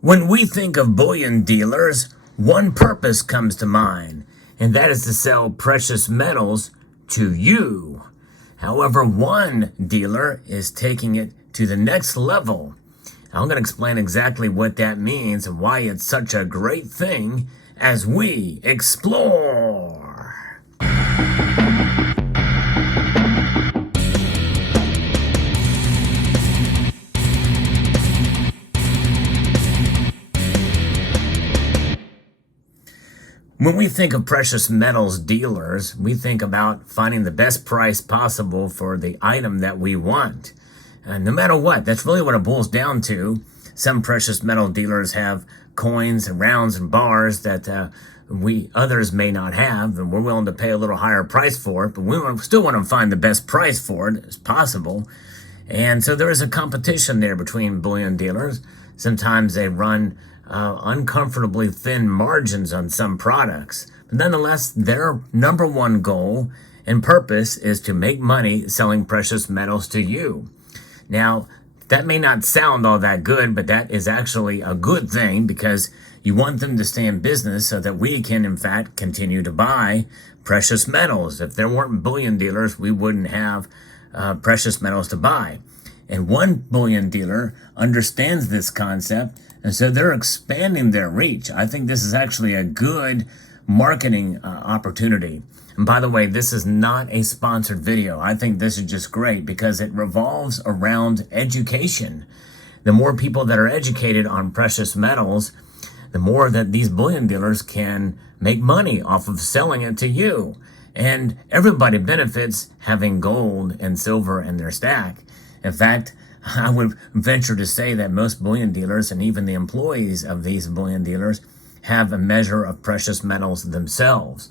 When we think of bullion dealers, one purpose comes to mind, and that is to sell precious metals to you. However, one dealer is taking it to the next level. I'm going to explain exactly what that means and why it's such a great thing as we explore. When we think of precious metals dealers, we think about finding the best price possible for the item that we want. And no matter what, that's really what it boils down to. Some precious metal dealers have coins and rounds and bars that others may not have, and we're willing to pay a little higher price for it, but we still want to find the best price for it as possible. And so there is a competition there between bullion dealers. Sometimes they run uncomfortably thin margins on some products. But nonetheless, their number one goal and purpose is to make money selling precious metals to you. Now, that may not sound all that good, but that is actually a good thing because you want them to stay in business so that we can, in fact, continue to buy precious metals. If there weren't bullion dealers, we wouldn't have precious metals to buy. And one bullion dealer understands this concept, and so they're expanding their reach. I think this is actually a good marketing opportunity. And by the way, this is not a sponsored video. I think this is just great because it revolves around education. The more people that are educated on precious metals, the more that these bullion dealers can make money off of selling it to you. And everybody benefits having gold and silver in their stack. In fact, I would venture to say that most bullion dealers and even the employees of these bullion dealers have a measure of precious metals themselves.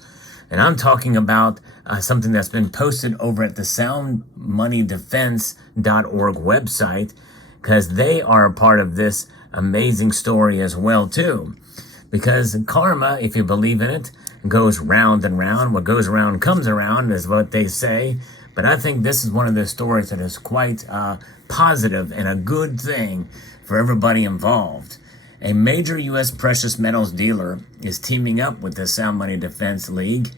And I'm talking about something that's been posted over at the soundmoneydefense.org website, because they are a part of this amazing story as well too. Because karma, if you believe in it, goes round and round. What goes around comes around is what they say. But I think this is one of those stories that is quite positive and a good thing for everybody involved. A major U.S. precious metals dealer is teaming up with the Sound Money Defense League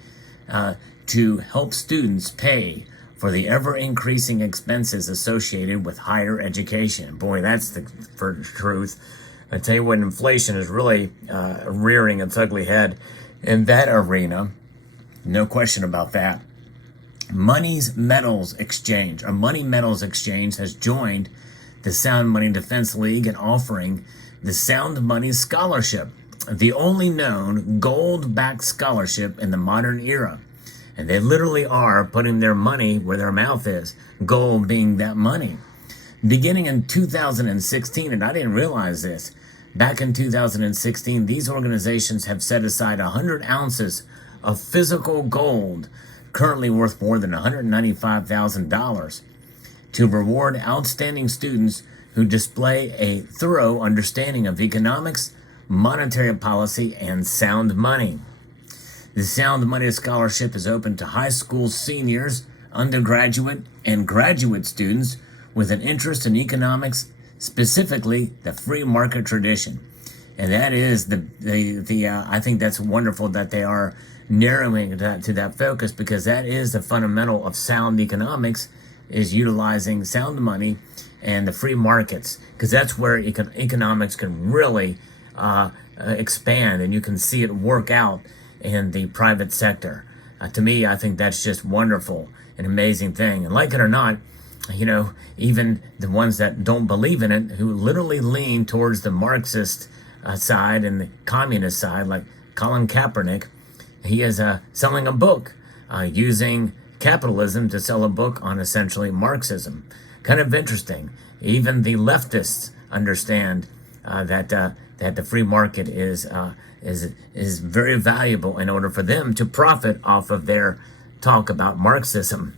to help students pay for the ever-increasing expenses associated with higher education. Boy, that's the truth. I tell you what, inflation is really rearing its ugly head in that arena. No question about that. Money Metals Exchange has joined the Sound Money Defense League in offering the Sound Money Scholarship, the only known gold-backed scholarship in the modern era. And they literally are putting their money where their mouth is, gold being that money. Beginning in 2016, and I didn't realize this, back in 2016, these organizations have set aside 100 ounces of physical gold, currently worth more than $195,000, to reward outstanding students who display a thorough understanding of economics, monetary policy, and sound money. The Sound Money Scholarship is open to high school seniors, undergraduate, and graduate students with an interest in economics, specifically the free market tradition. And that is I think that's wonderful that they are narrowing that to that focus, because that is the fundamental of sound economics, is utilizing sound money and the free markets, because that's where economics can really expand, and you can see it work out in the private sector. To me, I think that's just wonderful, an amazing thing. And like it or not, even the ones that don't believe in it, who literally lean towards the Marxist side and the communist side, like Colin Kaepernick, he is selling a book using capitalism to sell a book on essentially Marxism. Kind of interesting. Even the leftists understand that the free market is very valuable in order for them to profit off of their talk about Marxism.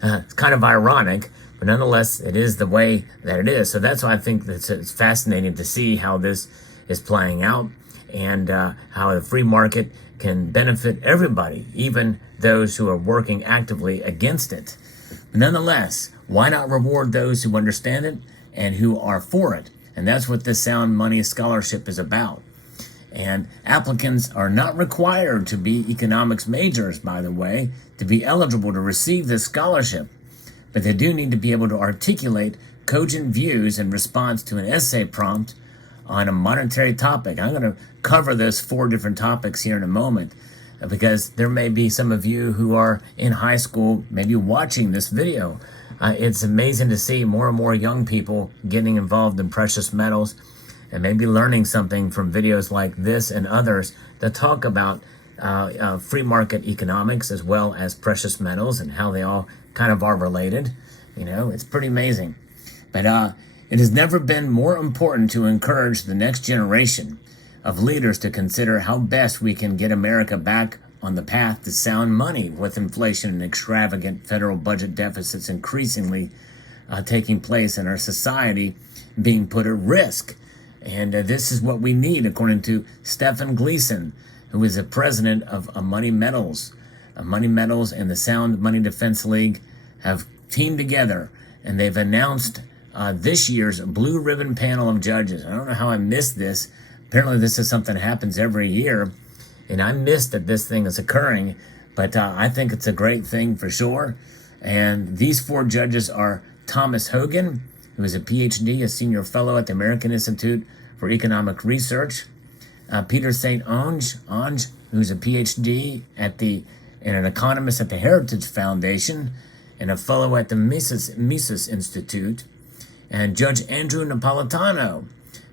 It's kind of ironic, but nonetheless, it is the way that it is. So that's why I think that it's fascinating to see how this is playing out, and how the free market can benefit everybody, even those who are working actively against it. But nonetheless, why not reward those who understand it and who are for it? And that's what this Sound Money Scholarship is about. And applicants are not required to be economics majors, by the way, to be eligible to receive this scholarship. But they do need to be able to articulate cogent views in response to an essay prompt on a monetary topic. I'm going to cover those 4 different topics here in a moment, because there may be some of you who are in high school maybe watching this video. It's amazing to see more and more young people getting involved in precious metals and maybe learning something from videos like this and others that talk about free market economics as well as precious metals and how they all kind of are related. You know, it's pretty amazing. But it has never been more important to encourage the next generation of leaders to consider how best we can get America back on the path to sound money, with inflation and extravagant federal budget deficits increasingly taking place in our society being put at risk. And this is what we need, according to Stephen Gleason, who is the president of Money Metals. Money Metals and the Sound Money Defense League have teamed together, and they've announced this year's Blue Ribbon Panel of Judges. I don't know how I missed this. Apparently this is something that happens every year, and I missed that this thing is occurring, but I think it's a great thing for sure. And these 4 judges are Thomas Hogan, who is a PhD, a senior fellow at the American Institute for Economic Research, Peter St. Onge, who's a PhD and an economist at the Heritage Foundation, and a fellow at the Mises Institute, and Judge Andrew Napolitano,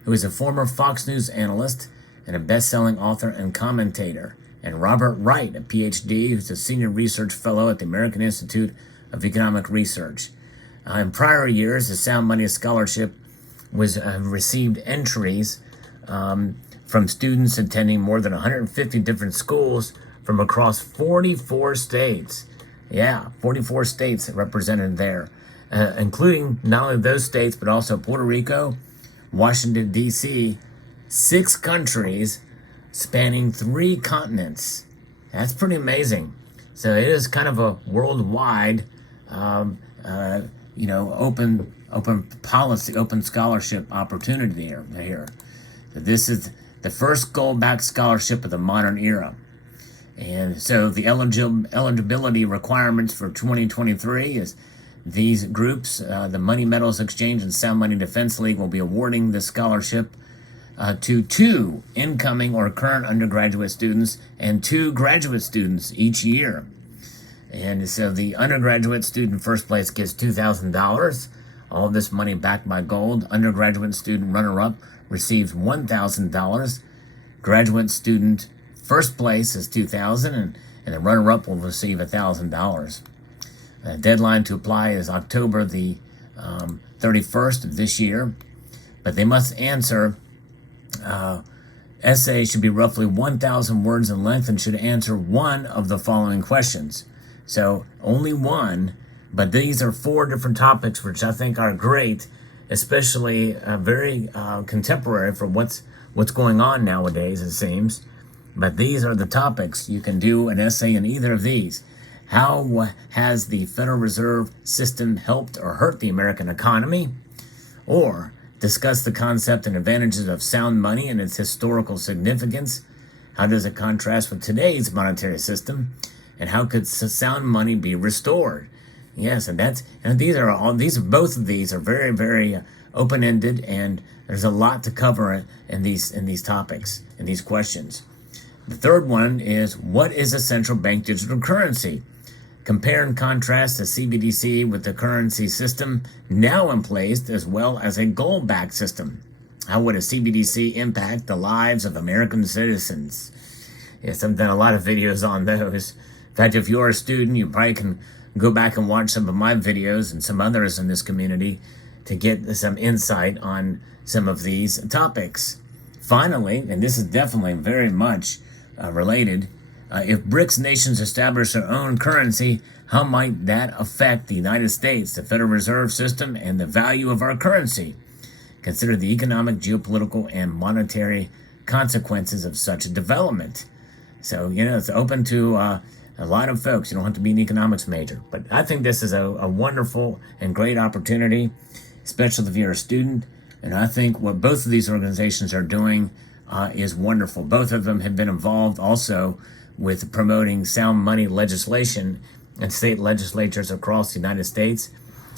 who is a former Fox News analyst and a best-selling author and commentator, and Robert Wright, a PhD, who's a senior research fellow at the American Institute of Economic Research. In prior years, the Sound Money Scholarship was received entries from students attending more than 150 different schools from across 44 states. Yeah, 44 states represented there, including not only those states, but also Puerto Rico, Washington, D.C., 6 countries spanning 3 continents. That's pretty amazing. So it is kind of a worldwide, open policy, open scholarship opportunity here. So this is the first gold-backed scholarship of the modern era. And so the eligibility requirements for 2023 is these groups, the Money Metals Exchange and Sound Money Defense League, will be awarding this scholarship to 2 incoming or current undergraduate students and 2 graduate students each year. And so the undergraduate student first place gets $2,000, all of this money backed by gold. Undergraduate student runner-up receives $1,000. Graduate student first place is $2,000, and the runner-up will receive $1,000. The deadline to apply is October the 31st of this year, but they must answer. Essay should be roughly 1,000 words in length and should answer one of the following questions. So only one, but these are 4 different topics, which I think are great, especially very contemporary for what's going on nowadays, it seems. But these are the topics. You can do an essay in either of these. How has the Federal Reserve System helped or hurt the American economy? Or discuss the concept and advantages of sound money and its historical significance. How does it contrast with today's monetary system? And how could sound money be restored? Yes, both of these are very, very open-ended, and there's a lot to cover in these topics, in these questions. The third one is, what is a central bank digital currency? Compare and contrast the CBDC with the currency system now in place, as well as a gold-backed system. How would a CBDC impact the lives of American citizens? Yes, I've done a lot of videos on those. In fact, if you're a student, you probably can go back and watch some of my videos and some others in this community to get some insight on some of these topics. Finally, and this is definitely very much related, if BRICS nations establish their own currency, how might that affect the United States, the Federal Reserve System, and the value of our currency? Consider the economic, geopolitical, and monetary consequences of such a development. So, it's open to a lot of folks. You don't have to be an economics major. But I think this is a wonderful and great opportunity, especially if you're a student. And I think what both of these organizations are doing is wonderful. Both of them have been involved also with promoting sound money legislation in state legislatures across the United States.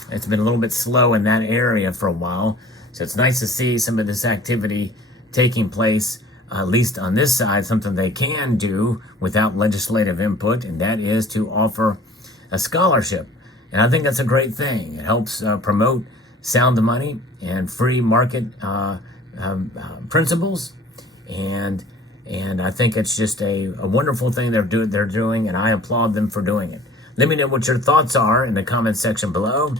It's been a little bit slow in that area for a while. So it's nice to see some of this activity taking place, at least on this side, something they can do without legislative input, and that is to offer a scholarship. And I think that's a great thing. It helps promote sound money and free market principles. And I think it's just a wonderful thing they're doing, and I applaud them for doing it. Let me know what your thoughts are in the comment section below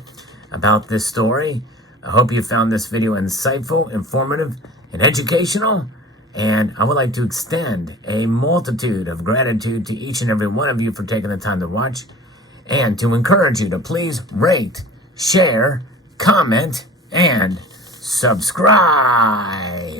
about this story. I hope you found this video insightful, informative, and educational. And I would like to extend a multitude of gratitude to each and every one of you for taking the time to watch, and to encourage you to please rate, share, comment, and subscribe.